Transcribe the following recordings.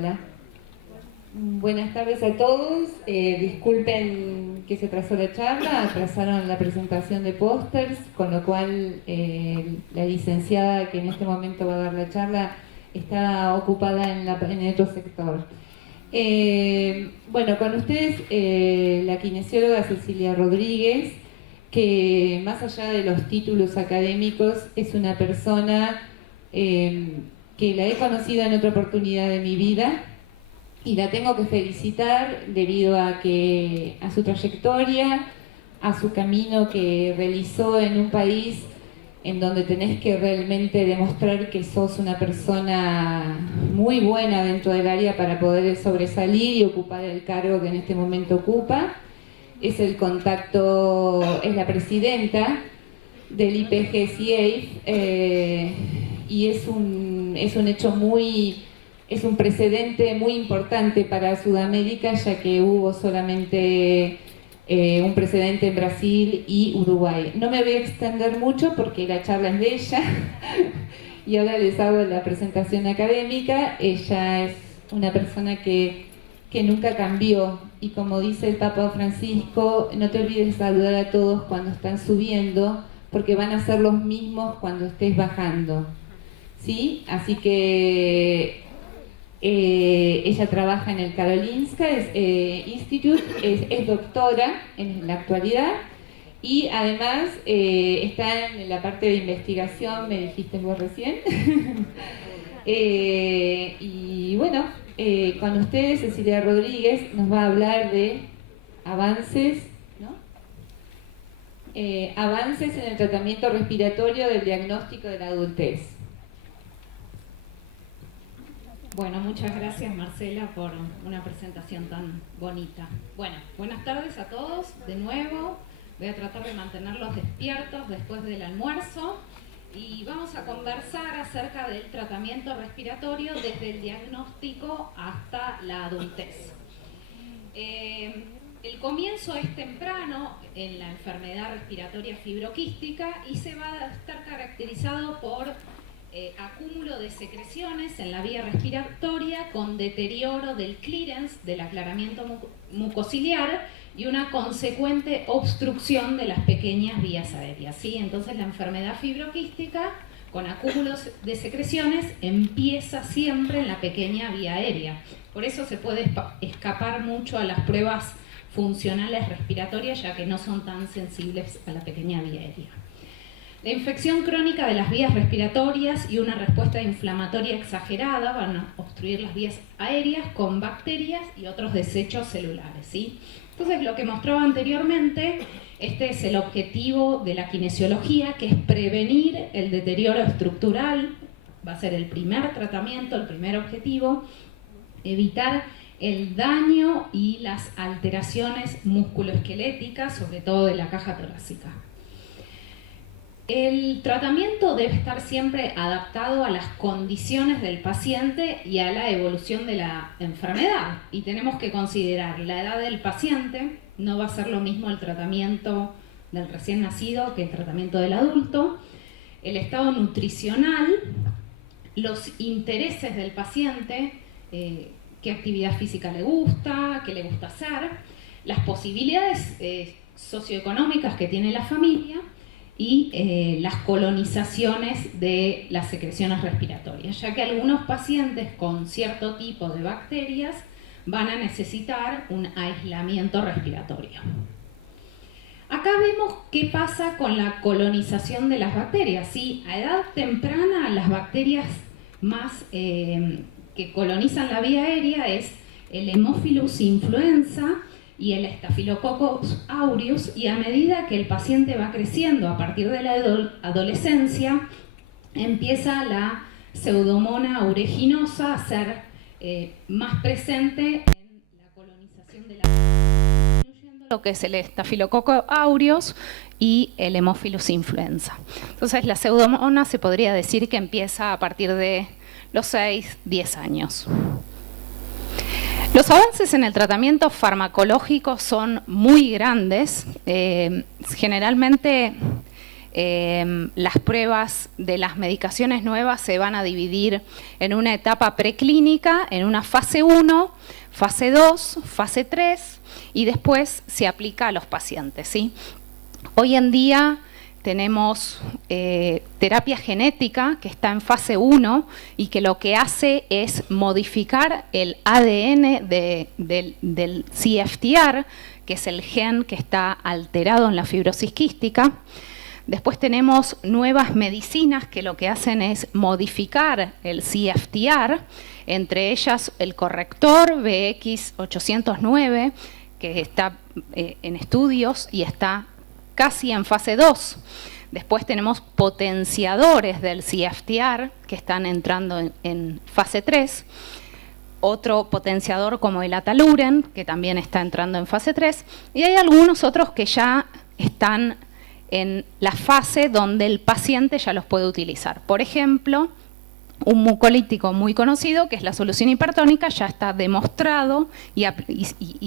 Hola. Buenas tardes a todos. Disculpen que se atrasó la charla, atrasaron la presentación de pósters, con lo cual la licenciada que en este momento va a dar la charla está ocupada en otro sector. Bueno, con ustedes la kinesióloga Cecilia Rodríguez, que más allá de los títulos académicos es una persona que la he conocido en otra oportunidad de mi vida y la tengo que felicitar debido a su trayectoria, a su camino que realizó en un país en donde tenés que realmente demostrar que sos una persona muy buena dentro del área para poder sobresalir y ocupar el cargo que en este momento ocupa. Es la presidenta del IPG-CIEIF y es un precedente muy importante para Sudamérica, ya que hubo solamente un precedente en Brasil y Uruguay. No me voy a extender mucho porque la charla es de ella y ahora les hago la presentación académica. Ella es una persona que nunca cambió y, como dice el Papa Francisco, no te olvides de saludar a todos cuando están subiendo porque van a ser los mismos cuando estés bajando, ¿sí? Así que ella trabaja en el Karolinska Institute, es doctora en la actualidad y además está en la parte de investigación, me dijiste vos recién. Y bueno, con ustedes Cecilia Rodríguez nos va a hablar de avances, ¿no? Avances en el tratamiento respiratorio del diagnóstico de la adultez. Bueno, muchas gracias Marcela por una presentación tan bonita. Bueno, buenas tardes a todos de nuevo. Voy a tratar de mantenerlos despiertos después del almuerzo y vamos a conversar acerca del tratamiento respiratorio desde el diagnóstico hasta la adultez. El comienzo es temprano en la enfermedad respiratoria fibroquística y se va a estar caracterizado por acúmulo de secreciones en la vía respiratoria con deterioro del clearance, del aclaramiento mucociliar y una consecuente obstrucción de las pequeñas vías aéreas, ¿sí? Entonces la enfermedad fibroquística con acúmulos de secreciones empieza siempre en la pequeña vía aérea. Por eso se puede escapar mucho a las pruebas funcionales respiratorias, ya que no son tan sensibles a la pequeña vía aérea. La infección crónica de las vías respiratorias y una respuesta inflamatoria exagerada van a obstruir las vías aéreas con bacterias y otros desechos celulares, ¿sí? Entonces, lo que mostraba anteriormente, este es el objetivo de la kinesiología, que es prevenir el deterioro estructural, va a ser el primer tratamiento, el primer objetivo, evitar el daño y las alteraciones musculoesqueléticas, sobre todo de la caja torácica. El tratamiento debe estar siempre adaptado a las condiciones del paciente y a la evolución de la enfermedad. Y tenemos que considerar la edad del paciente, no va a ser lo mismo el tratamiento del recién nacido que el tratamiento del adulto, el estado nutricional, los intereses del paciente, qué actividad física le gusta, qué le gusta hacer, las posibilidades socioeconómicas que tiene la familia, y las colonizaciones de las secreciones respiratorias, ya que algunos pacientes con cierto tipo de bacterias van a necesitar un aislamiento respiratorio. Acá vemos qué pasa con la colonización de las bacterias, ¿sí? A edad temprana, las bacterias más que colonizan la vía aérea es el Haemophilus influenza y el Staphylococcus aureus, y a medida que el paciente va creciendo a partir de la adolescencia, empieza la Pseudomonas aeruginosa a ser más presente en la colonización de la, incluyendo lo que es el Staphylococcus aureus y el Haemophilus influenza. Entonces la Pseudomonas se podría decir que empieza a partir de los 6-10 años. Los avances en el tratamiento farmacológico son muy grandes. Generalmente Las pruebas de las medicaciones nuevas se van a dividir en una etapa preclínica, en una fase 1, fase 2, fase 3 y después se aplica a los pacientes, ¿sí? Hoy en día tenemos terapia genética que está en fase 1 y que lo que hace es modificar el ADN del CFTR, que es el gen que está alterado en la fibrosis quística. Después tenemos nuevas medicinas que lo que hacen es modificar el CFTR, entre ellas el corrector BX809, que está en estudios y está casi en fase 2. Después tenemos potenciadores del CFTR que están entrando en fase 3. Otro potenciador como el ataluren, que también está entrando en fase 3. Y hay algunos otros que ya están en la fase donde el paciente ya los puede utilizar. Por ejemplo, un mucolítico muy conocido, que es la solución hipertónica, ya está demostrado y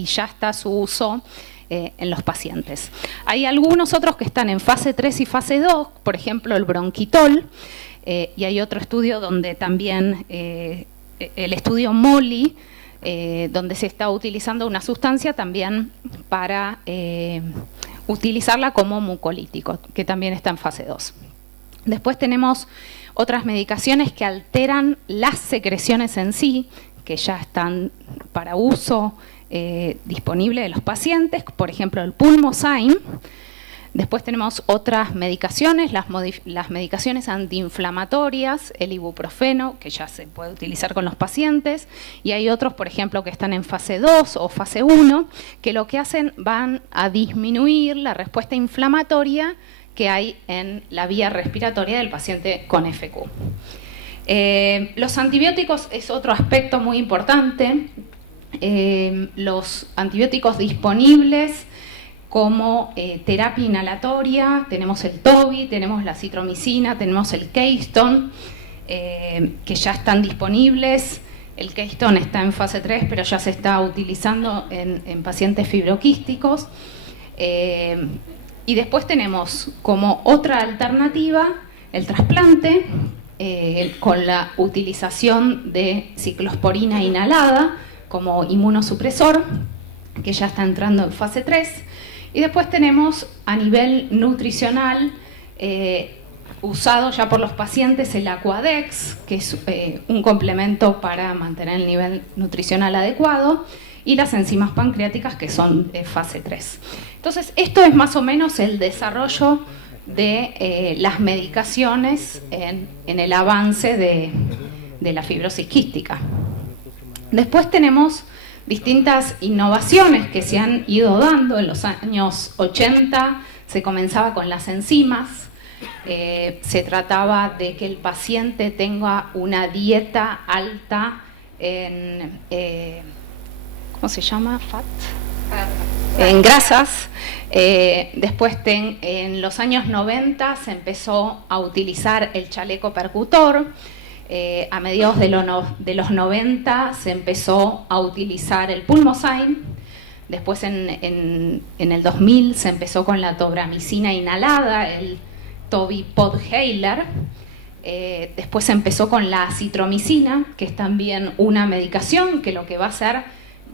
ya está su uso en los pacientes. Hay algunos otros que están en fase 3 y fase 2, por ejemplo el bronquitol, y hay otro estudio donde también, el estudio MOLI, donde se está utilizando una sustancia también para utilizarla como mucolítico, que también está en fase 2. Después tenemos otras medicaciones que alteran las secreciones en sí, que ya están para uso disponible de los pacientes, por ejemplo el Pulmozyme. Después tenemos otras medicaciones, las medicaciones antiinflamatorias, el ibuprofeno, que ya se puede utilizar con los pacientes, y hay otros, por ejemplo, que están en fase 2 o fase 1, que lo que hacen van a disminuir la respuesta inflamatoria que hay en la vía respiratoria del paciente con FQ. Los antibióticos es otro aspecto muy importante. Los antibióticos disponibles como terapia inhalatoria, tenemos el Toby, tenemos la citromicina, tenemos el Keystone, que ya están disponibles. El Keystone está en fase 3, pero ya se está utilizando en pacientes fibroquísticos. Y después tenemos como otra alternativa el trasplante, con la utilización de ciclosporina inhalada como inmunosupresor, que ya está entrando en fase 3. Y después tenemos a nivel nutricional, usado ya por los pacientes, el Aquadex, que es un complemento para mantener el nivel nutricional adecuado, y las enzimas pancreáticas, que son de fase 3. Entonces, esto es más o menos el desarrollo de las medicaciones en el avance de la fibrosis quística. Después tenemos distintas innovaciones que se han ido dando. En los años 80 se comenzaba con las enzimas. Se trataba de que el paciente tenga una dieta alta en, ¿cómo se llama? Fat. En grasas. Después en los años 90 se empezó a utilizar el chaleco percutor. A mediados de los 90 se empezó a utilizar el Pulmozyme. Después en el 2000 se empezó con la tobramicina inhalada, el Toby Podhaler. Después se empezó con la citromicina, que es también una medicación que lo que va a hacer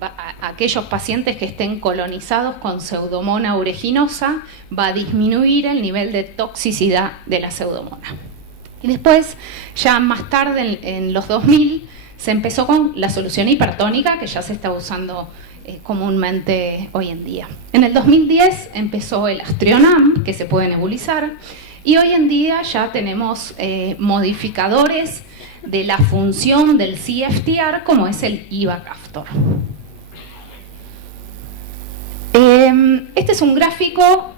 a aquellos pacientes que estén colonizados con Pseudomonas aeruginosa, va a disminuir el nivel de toxicidad de la Pseudomonas. Y después, ya más tarde, en los 2000, se empezó con la solución hipertónica, que ya se está usando comúnmente hoy en día. En el 2010 empezó el Astrionam, que se puede nebulizar, y hoy en día ya tenemos modificadores de la función del CFTR, como es el Ivacaftor. Este es un gráfico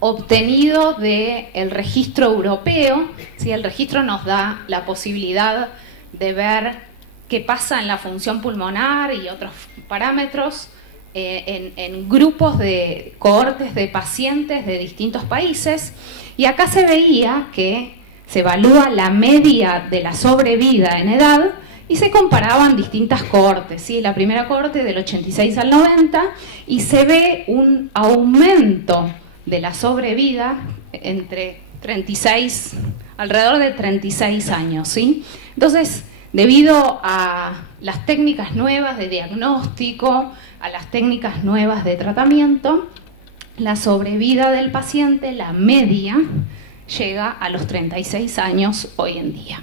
obtenido del registro europeo. ¿Sí? El registro nos da la posibilidad de ver qué pasa en la función pulmonar y otros parámetros en grupos de cohortes de pacientes de distintos países. Y acá se veía que se evalúa la media de la sobrevida en edad y se comparaban distintas cohortes, ¿sí? La primera cohorte del 86 al 90, y se ve un aumento de la sobrevida entre alrededor de 36 años, ¿sí? Entonces, debido a las técnicas nuevas de diagnóstico, a las técnicas nuevas de tratamiento, la sobrevida del paciente, la media, llega a los 36 años hoy en día.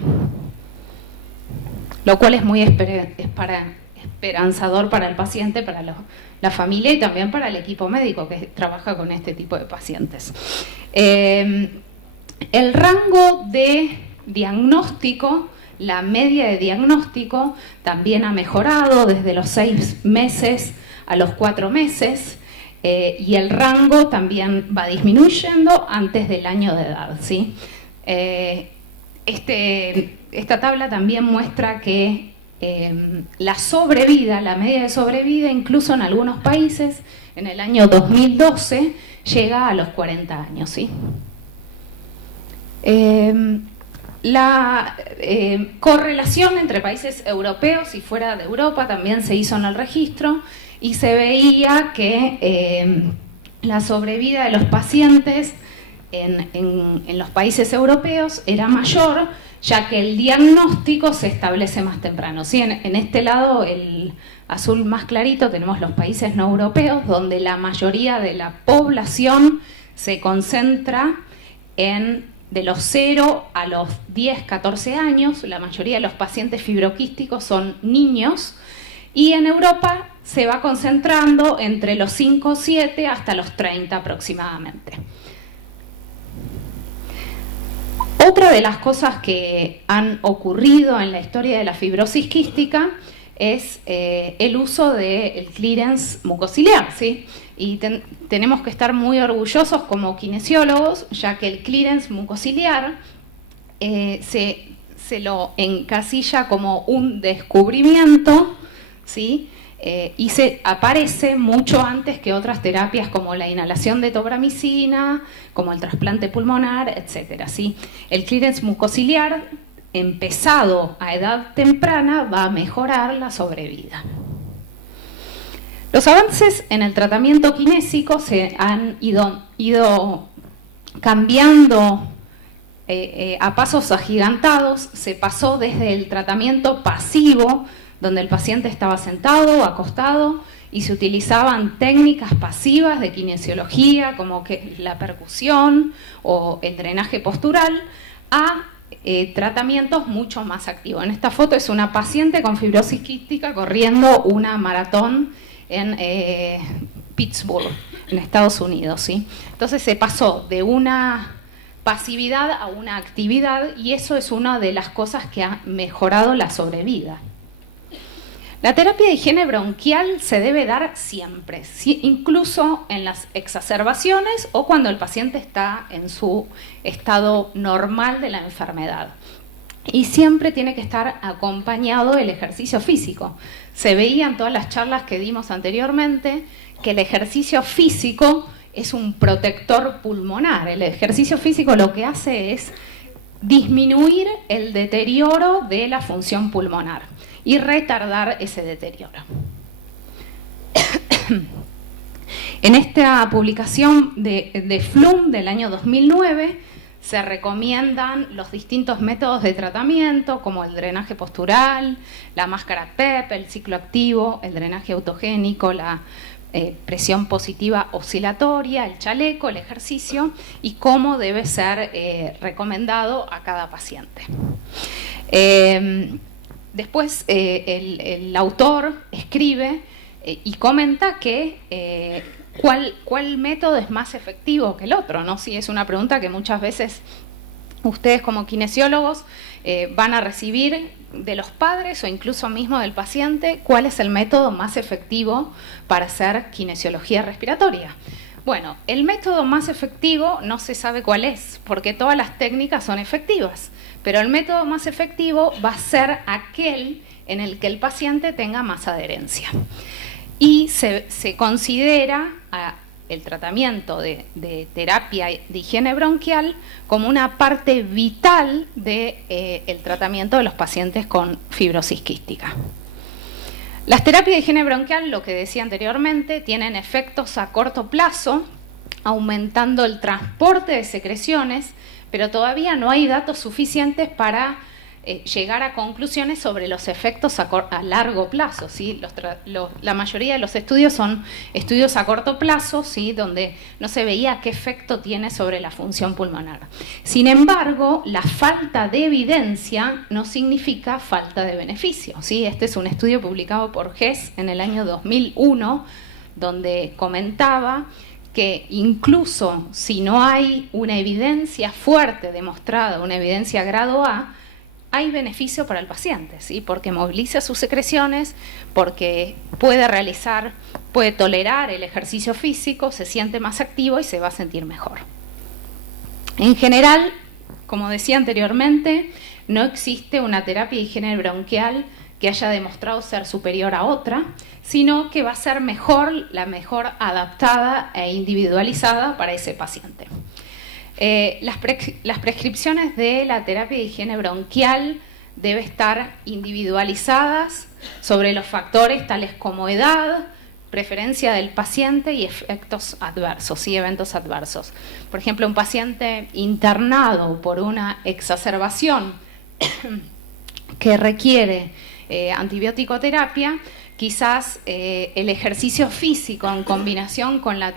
Lo cual es muy esperanzador para el paciente, para la familia y también para el equipo médico que trabaja con este tipo de pacientes. El rango de diagnóstico, la media de diagnóstico también ha mejorado desde los 6 meses a los 4 meses y el rango también va disminuyendo antes del año de edad, ¿sí? Esta tabla también muestra que la sobrevida, la media de sobrevida, incluso en algunos países, en el año 2012, llega a los 40 años, ¿sí? La correlación entre países europeos y fuera de Europa también se hizo en el registro y se veía que la sobrevida de los pacientes en los países europeos era mayor, ya que el diagnóstico se establece más temprano. ¿Sí? En este lado, el azul más clarito, tenemos los países no europeos, donde la mayoría de la población se concentra de los 0 a los 10, 14 años. La mayoría de los pacientes fibroquísticos son niños, y en Europa se va concentrando entre los 5, 7 hasta los 30 aproximadamente. Otra de las cosas que han ocurrido en la historia de la fibrosis quística es el uso del clearance mucociliar, ¿sí? Y tenemos que estar muy orgullosos como kinesiólogos, ya que el clearance mucociliar se lo encasilla como un descubrimiento, ¿sí? Y se aparece mucho antes que otras terapias como la inhalación de tobramicina, como el trasplante pulmonar, etc. ¿Sí? El clearance mucociliar, empezado a edad temprana, va a mejorar la sobrevida. Los avances en el tratamiento kinésico se han ido cambiando a pasos agigantados. Se pasó desde el tratamiento pasivo, donde el paciente estaba sentado o acostado y se utilizaban técnicas pasivas de kinesiología como que la percusión o el drenaje postural, a tratamientos mucho más activos. En esta foto es una paciente con fibrosis quística corriendo una maratón en Pittsburgh, en Estados Unidos, ¿sí? Entonces se pasó de una pasividad a una actividad, y eso es una de las cosas que ha mejorado la sobrevida. La terapia de higiene bronquial se debe dar siempre, incluso en las exacerbaciones o cuando el paciente está en su estado normal de la enfermedad. Y siempre tiene que estar acompañado del ejercicio físico. Se veía en todas las charlas que dimos anteriormente que el ejercicio físico es un protector pulmonar. El ejercicio físico lo que hace es disminuir el deterioro de la función pulmonar y retardar ese deterioro. En esta publicación de Flum del año 2009 se recomiendan los distintos métodos de tratamiento, como el drenaje postural, la máscara PEP, el ciclo activo, el drenaje autogénico, la presión positiva oscilatoria, el chaleco, el ejercicio, y cómo debe ser recomendado a cada paciente. Después el autor escribe y comenta que ¿cuál método es más efectivo que el otro, ¿no? Sí, es una pregunta que muchas veces ustedes como kinesiólogos van a recibir de los padres o incluso mismo del paciente. ¿Cuál es el método más efectivo para hacer kinesiología respiratoria? Bueno, el método más efectivo no se sabe cuál es, porque todas las técnicas son efectivas, pero el método más efectivo va a ser aquel en el que el paciente tenga más adherencia. Y se considera el tratamiento de terapia de higiene bronquial como una parte vital del tratamiento de los pacientes con fibrosis quística. Las terapias de higiene bronquial, lo que decía anteriormente, tienen efectos a corto plazo, aumentando el transporte de secreciones, pero todavía no hay datos suficientes para llegar a conclusiones sobre los efectos a largo plazo, ¿sí? La mayoría de los estudios son estudios a corto plazo, ¿sí? Donde no se veía qué efecto tiene sobre la función pulmonar. Sin embargo, la falta de evidencia no significa falta de beneficio, ¿sí? Este es un estudio publicado por Hess en el año 2001, donde comentaba que incluso si no hay una evidencia fuerte demostrada, una evidencia grado A, hay beneficio para el paciente, ¿sí? Porque moviliza sus secreciones, porque puede tolerar el ejercicio físico, se siente más activo y se va a sentir mejor. En general, como decía anteriormente, no existe una terapia de higiene bronquial que haya demostrado ser superior a otra, sino que va a ser la mejor adaptada e individualizada para ese paciente. Las prescripciones de la terapia de higiene bronquial deben estar individualizadas sobre los factores tales como edad, preferencia del paciente y efectos adversos y eventos adversos. Por ejemplo, un paciente internado por una exacerbación que requiere antibiótico-terapia, quizás el ejercicio físico en combinación con la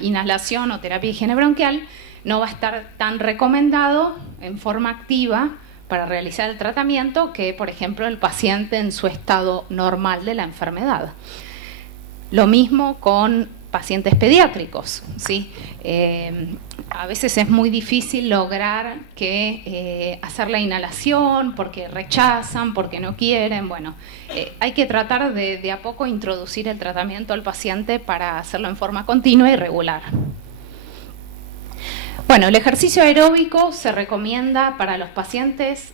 inhalación o terapia de higiene bronquial no va a estar tan recomendado en forma activa para realizar el tratamiento que, por ejemplo, el paciente en su estado normal de la enfermedad. Lo mismo con pacientes pediátricos, ¿sí? A veces es muy difícil lograr hacer la inhalación porque rechazan, porque no quieren. Bueno, hay que tratar de a poco introducir el tratamiento al paciente para hacerlo en forma continua y regular. Bueno, el ejercicio aeróbico se recomienda para los pacientes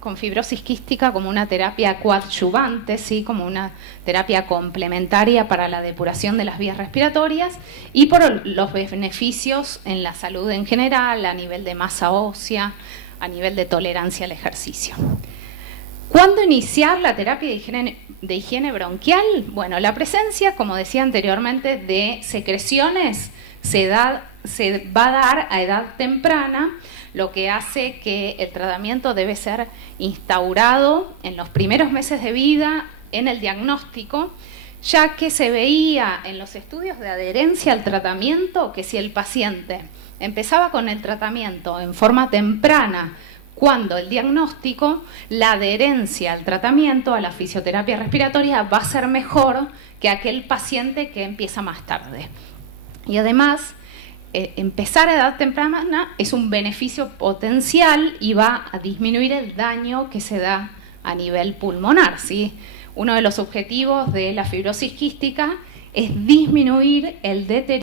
con fibrosis quística como una terapia coadyuvante, ¿sí? Como una terapia complementaria para la depuración de las vías respiratorias y por los beneficios en la salud en general, a nivel de masa ósea, a nivel de tolerancia al ejercicio. ¿Cuándo iniciar la terapia de higiene bronquial? Bueno, la presencia, como decía anteriormente, de secreciones se va a dar a edad temprana, lo que hace que el tratamiento debe ser instaurado en los primeros meses de vida en el diagnóstico, ya que se veía en los estudios de adherencia al tratamiento que si el paciente empezaba con el tratamiento en forma temprana, cuando el diagnóstico, la adherencia al tratamiento, a la fisioterapia respiratoria, va a ser mejor que aquel paciente que empieza más tarde. Y además, empezar a edad temprana es un beneficio potencial y va a disminuir el daño que se da a nivel pulmonar, ¿sí? Uno de los objetivos de la fibrosis quística es disminuir el deterioro